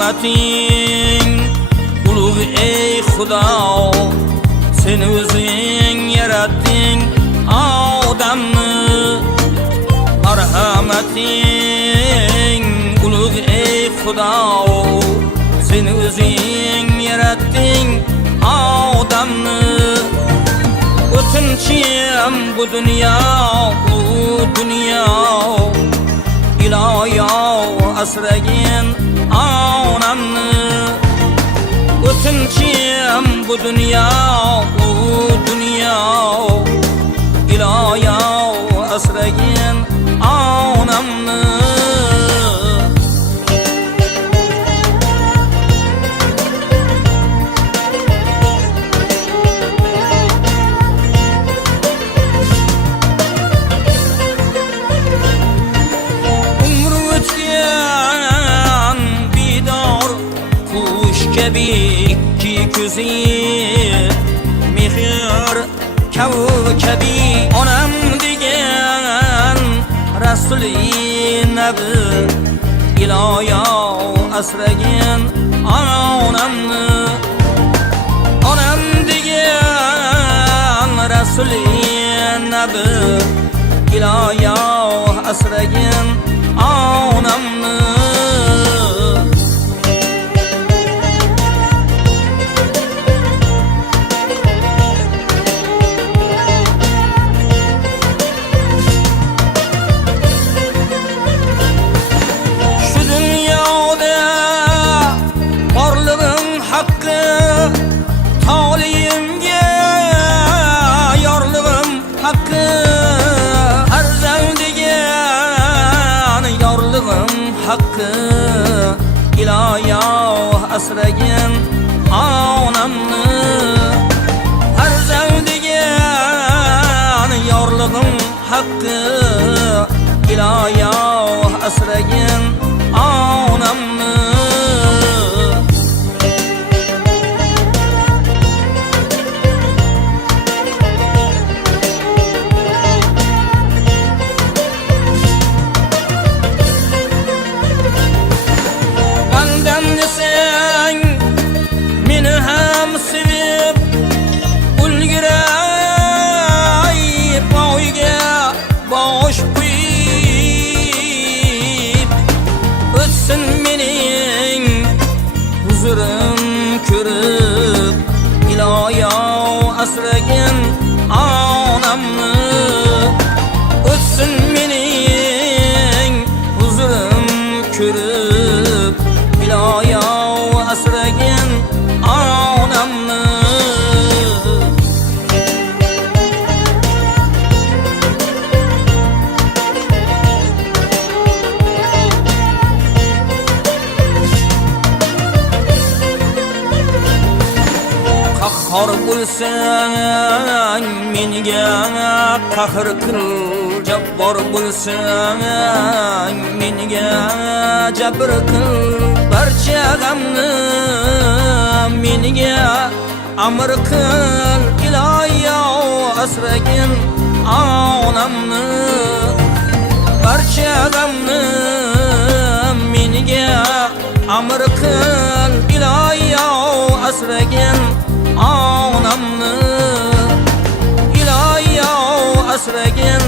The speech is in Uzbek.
Marhamating ulug' ey Xudo, sen o'zing yaratding odamni. Marhamating ulug' ey Xudo, sen o'zing yaratding odamni. O'tinchim bu dunyo, iloyo asragin onamni. O'tinchim bu dunyo, iloyo asragin onamni. Ki ko'zi mehr kavkabi, onam degan rasuli nabi, iloyo asragin onamni. Onam degan rasuli nabi, iloyo asragin onamni. Taliyimga yorlig'im haqqi, farzandigan yorlig'im haqqi, iloyo asragin onamni. Farzandigan yorlig'im haqqi, iloyo asragin onamni. Meni ham sevib ulgiray, poyga bosh qo'yib, o'tsin mening huzurim ko'rib, iloyo asragin onamni. O'tsin mening huzurim ko'rib, iloyo asragin onamni. Qahhor bo'lsang menga qahr qil, jabbor bo'lsang menga jabr qil. Barcha g'amni menga amr qil, iloyo asragin onamni. Barcha g'amni menga amr qil, iloyo asragin onamni. Iloyo asragin